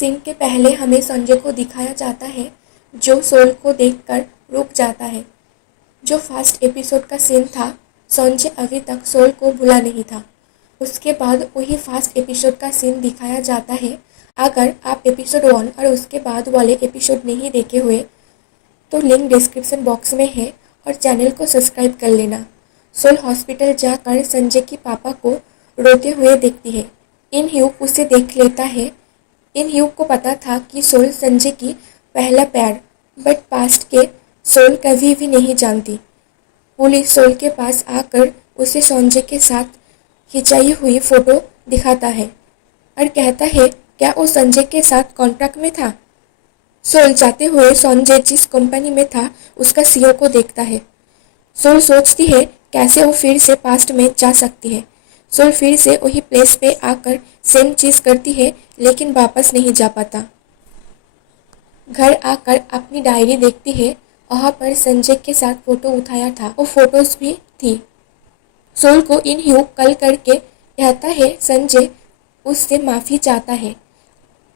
Scene के पहले हमें संजय को दिखाया जाता है जो सोल को देखकर रुक जाता है। जो फर्स्ट एपिसोड का सीन था, संजय अभी तक सोल को भूला नहीं था। उसके बाद वही फर्स्ट एपिसोड का सीन दिखाया जाता है। अगर आप एपिसोड 1 और उसके बाद वाले एपिसोड नहीं देखे हुए तो लिंक डिस्क्रिप्शन बॉक्स में है और चैनल को सब्सक्राइब कर लेना। सोल हॉस्पिटल जाकर संजय की पापा को रोते हुए देखती है। इन ह्यूग उसे देख लेता है। इन ह्यूग को पता था कि सोल संजय की पहला प्यार, बट पास्ट के सोल कभी भी नहीं जानती। पुलिस सोल के पास आकर उसे संजय के साथ खिंचाई हुई फोटो दिखाता है और कहता है क्या वो संजय के साथ कॉन्ट्रैक्ट में था। सोल जाते हुए संजय जिस कंपनी में था उसका सीईओ को देखता है। सोल सोचती है कैसे वो फिर से पास्ट में जा सकती है। सोल फिर से वही प्लेस पे आकर सेम चीज करती है लेकिन वापस नहीं जा पाता। घर आकर अपनी डायरी देखती है। वहाँ पर संजय के साथ फोटो उठाया था, वो फोटोज भी थी। सोल को इन ह्यूग कल करके कहता है संजय उससे माफी चाहता है।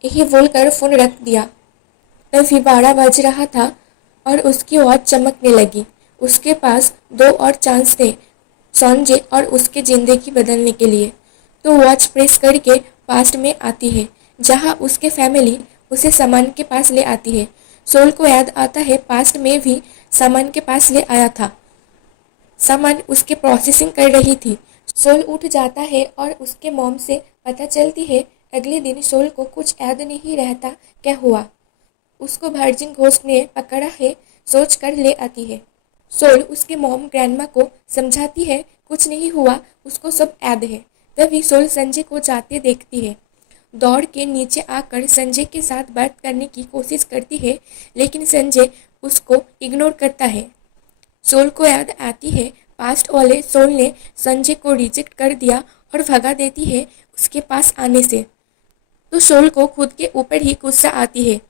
यही बोलकर फोन रख दिया। तभी 12 बज रहा था और उसकी वॉच चमकने लगी। उसके पास 2 और चांस थे संजय और उसके जिंदगी बदलने के लिए। तो वॉच प्रेस करके पास्ट में आती है जहाँ उसके फैमिली उसे सामान के पास ले आती है। सोल को याद आता है पास्ट में भी सामान के पास ले आया था। सामान उसके प्रोसेसिंग कर रही थी। सोल उठ जाता है और उसके मॉम से पता चलती है। अगले दिन सोल को कुछ याद नहीं रहता क्या हुआ। उसको वर्जिन घोस्ट ने पकड़ा है सोच कर ले आती है। सोल उसके मॉम ग्रैंडमा को समझाती है कुछ नहीं हुआ, उसको सब याद है। तभी सोल संजय को जाते देखती है। दौड़ के नीचे आकर संजय के साथ बात करने की कोशिश करती है लेकिन संजय उसको इग्नोर करता है। सोल को याद आती है पास्ट वाले सोल ने संजय को रिजेक्ट कर दिया और भगा देती है उसके पास आने से। तो सोल को खुद के ऊपर ही गुस्सा आती है।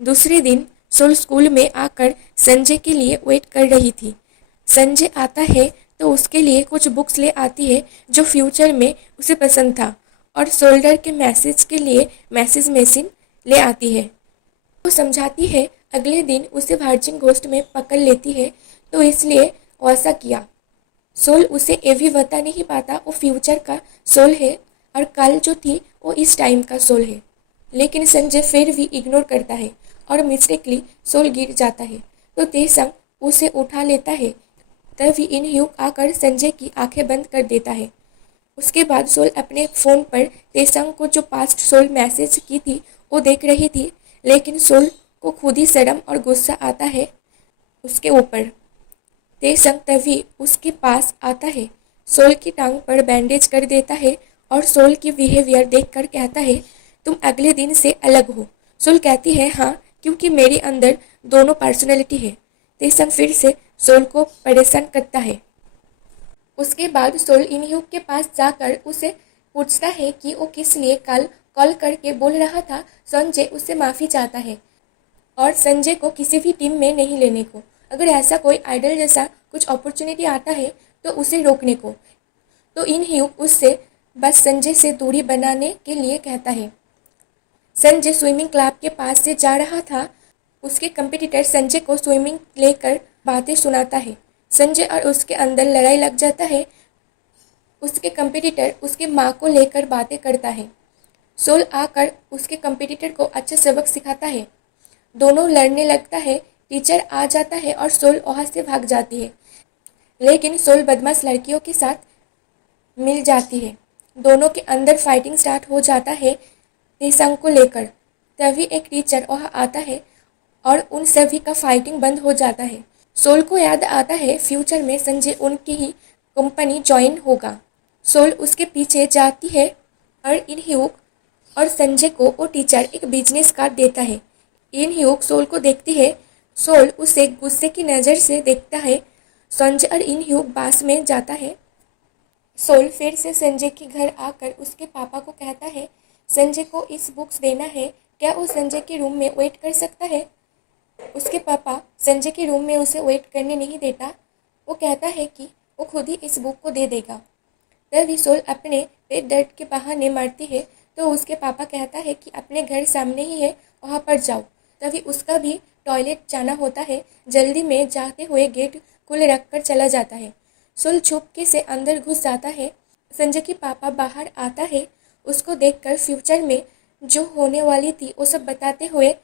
दूसरे दिन सोल स्कूल में आकर संजय के लिए वेट कर रही थी। संजय आता है तो उसके लिए कुछ बुक्स ले आती है जो फ्यूचर में उसे पसंद था और सोल्डर के मैसेज के लिए मैसेज मशीन ले आती है। वो समझाती है अगले दिन उसे वर्जिन घोस्ट में पकड़ लेती है तो इसलिए वैसा किया। सोल उसे ये भी बता नहीं पाता वो फ्यूचर का सोल है और कल जो थी वो इस टाइम का सोल है। लेकिन संजय फिर भी इग्नोर करता है और मिस्टेकली सोल गिर जाता है तो तेसंग उसे उठा लेता है। तभी इन ह्यूग आकर संजय की आंखें बंद कर देता है। उसके बाद सोल अपने फ़ोन पर तेसंग को जो पास्ट सोल मैसेज की थी वो देख रही थी लेकिन सोल को खुद ही शर्म और गुस्सा आता है उसके ऊपर। तेसंग तभी उसके पास आता है, सोल की टांग पर बैंडेज कर देता है और सोल की बिहेवियर देखकर कहता है तुम अगले दिन से अलग हो। सोल कहती है हाँ, क्योंकि मेरे अंदर दोनों पर्सनैलिटी है। तेसंग फिर से सोल को परेशान करता है। उसके बाद सोल इनह्यूग के पास जाकर उसे पूछता है कि वो किस लिए कल कॉल करके बोल रहा था संजय उससे माफ़ी चाहता है और संजय को किसी भी टीम में नहीं लेने को। अगर ऐसा कोई आइडल जैसा कुछ अपॉर्चुनिटी आता है तो उसे रोकने को। तो इनह्यूग उससे बस संजय से दूरी बनाने के लिए कहता है। संजय स्विमिंग क्लब के पास से जा रहा था। उसके कंपटीटर संजय को स्विमिंग लेकर बातें सुनाता है। संजय और उसके अंदर लड़ाई लग जाता है। उसके कंपटीटर उसके माँ को लेकर बातें करता है। सोल आकर उसके कंपटीटर को अच्छा सबक सिखाता है। दोनों लड़ने लगता है। टीचर आ जाता है और सोल वहाँ से भाग जाती है लेकिन सोल बदमाश लड़कियों के साथ मिल जाती है। दोनों के अंदर फाइटिंग स्टार्ट हो जाता है तेसंग को लेकर। तभी एक टीचर वहाँ आता है और उन सभी का फाइटिंग बंद हो जाता है। सोल को याद आता है फ्यूचर में संजय उनकी ही कंपनी ज्वाइन होगा। सोल उसके पीछे जाती है और इनह्यूग और संजय को वो टीचर एक बिजनेस कार्ड देता है। इनह्यूग सोल को देखती है। सोल उसे गुस्से की नज़र से देखता है। संजय और इनह्यूग बास में जाता है। सोल फिर से संजय के घर आकर उसके पापा को कहता है संजय को इस बुक्स देना है, क्या वो संजय के रूम में वेट कर सकता है। उसके पापा संजय के रूम में उसे वेट करने नहीं देता। वो कहता है कि वो खुद ही इस बुक को दे देगा। तभी सोल अपने पेट दर्द के बहाने मरती है तो उसके पापा कहता है कि अपने घर सामने ही है, वहाँ पर जाओ। तभी उसका भी टॉयलेट जाना होता है। जल्दी में जाते हुए गेट खुल रख कर चला जाता है। सोल चुपके से अंदर घुस जाता है। संजय की पापा बाहर आता है। उसको देखकर फ्यूचर में जो होने वाली थी वो सब बताते हुए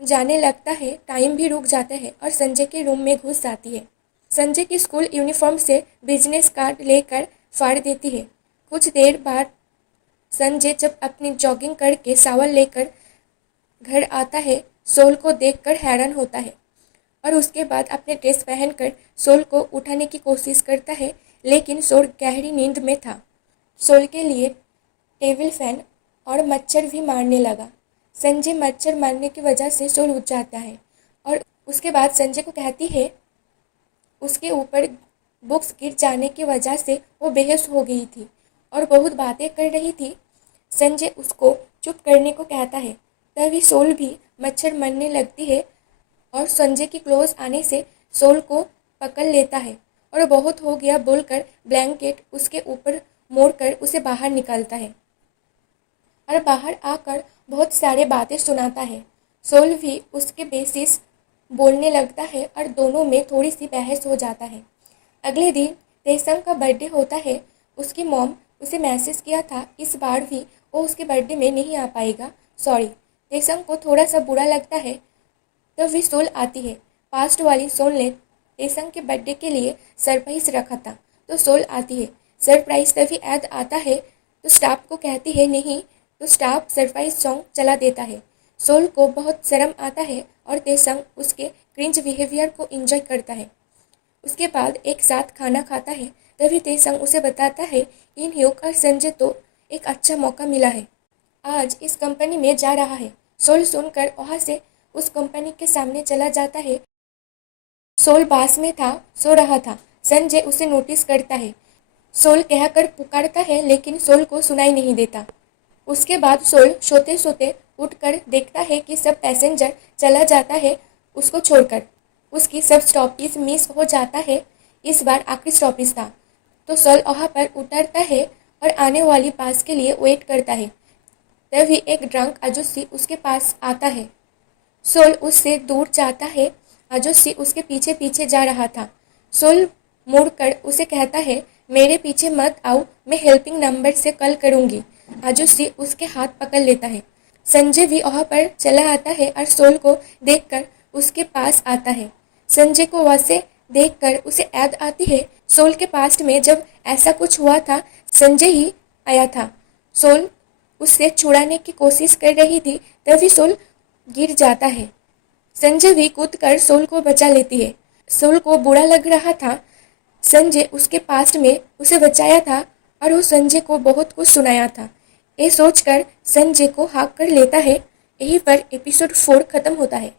जाने लगता है। टाइम भी रुक जाता है और संजय के रूम में घुस जाती है। संजय की स्कूल यूनिफॉर्म से बिजनेस कार्ड लेकर फाड़ देती है। कुछ देर बाद संजय जब अपनी जॉगिंग करके शावर लेकर घर आता है, सोल को देखकर हैरान होता है और उसके बाद अपने ड्रेस पहनकर सोल को उठाने की कोशिश करता है, लेकिन सोल गहरी नींद में था। सोल के लिए टेबल फैन और मच्छर भी मारने लगा। संजय मच्छर मारने की वजह से सोल उठ जाता है और उसके बाद संजय को कहती है उसके ऊपर बुक्स गिर जाने की वजह से वो बेहोश हो गई थी और बहुत बातें कर रही थी। संजय उसको चुप करने को कहता है। तभी सोल भी मच्छर मरने लगती है और संजय की क्लोज आने से सोल को पकड़ लेता है और बहुत हो गया बोलकर ब्लैंकेट उसके ऊपर मोड़कर उसे बाहर निकालता है और बाहर आकर बहुत सारे बातें सुनाता है। सोल भी उसके बेसिस बोलने लगता है और दोनों में थोड़ी सी बहस हो जाता है। अगले दिन तेसंग का बर्थडे होता है। उसकी मॉम उसे मैसेज किया था इस बार भी वो उसके बर्थडे में नहीं आ पाएगा, सॉरी। तेसंग को थोड़ा सा बुरा लगता है। तभी सोल आती है। पास्ट वाली सोल ने तेसंग के बर्थडे के लिए सरप्राइज रखा था, तो सोल आती है। सरप्राइज तभी याद आता है तो स्टाफ को कहती है नहीं, तो स्टाफ सरप्राइज सॉन्ग चला देता है। सोल को बहुत शर्म आता है और तेसंग उसके क्रिंज बिहेवियर को एंजॉय करता है। उसके बाद एक साथ खाना खाता है। तभी तेसंग उसे बताता है इन ह्यूक और संजय तो एक अच्छा मौका मिला है, आज इस कंपनी में जा रहा है। सोल सुनकर वहाँ से उस कंपनी के सामने चला जाता है। सोल बास में था, सो रहा था। संजय उसे नोटिस करता है। सोल कहकर पुकारता है लेकिन सोल को सुनाई नहीं देता। उसके बाद सोल सोते सोते उठकर देखता है कि सब पैसेंजर चला जाता है उसको छोड़कर। उसकी सब स्टॉपेज मिस हो जाता है। इस बार आखिरी स्टॉपेज था, तो सोल वहाँ पर उतरता है और आने वाली बस के लिए वेट करता है। तभी एक ड्रंक आजुसी उसके पास आता है। सोल उससे दूर जाता है। आजुसी उसके पीछे पीछे जा रहा था। सोल मुड़कर उसे कहता है मेरे पीछे मत आओ, मैं हेल्पिंग नंबर से कॉल करूंगी। आजुसी उसके हाथ पकड़ लेता है। संजय भी वहाँ पर चला आता है और सोल को देखकर उसके पास आता है। संजय को वैसे देखकर उसे याद आती है सोल के पास्ट में जब ऐसा कुछ हुआ था, संजय ही आया था। सोल उससे छुड़ाने की कोशिश कर रही थी, तभी सोल गिर जाता है। संजय भी कूदकर सोल को बचा लेती है। सोल को बुरा लग रहा था, संजय उसके पास्ट में उसे बचाया था और वो संजय को बहुत कुछ सुनाया था। ये सोचकर संजय को हाँक कर लेता है। यहीं पर एपिसोड 4 खत्म होता है।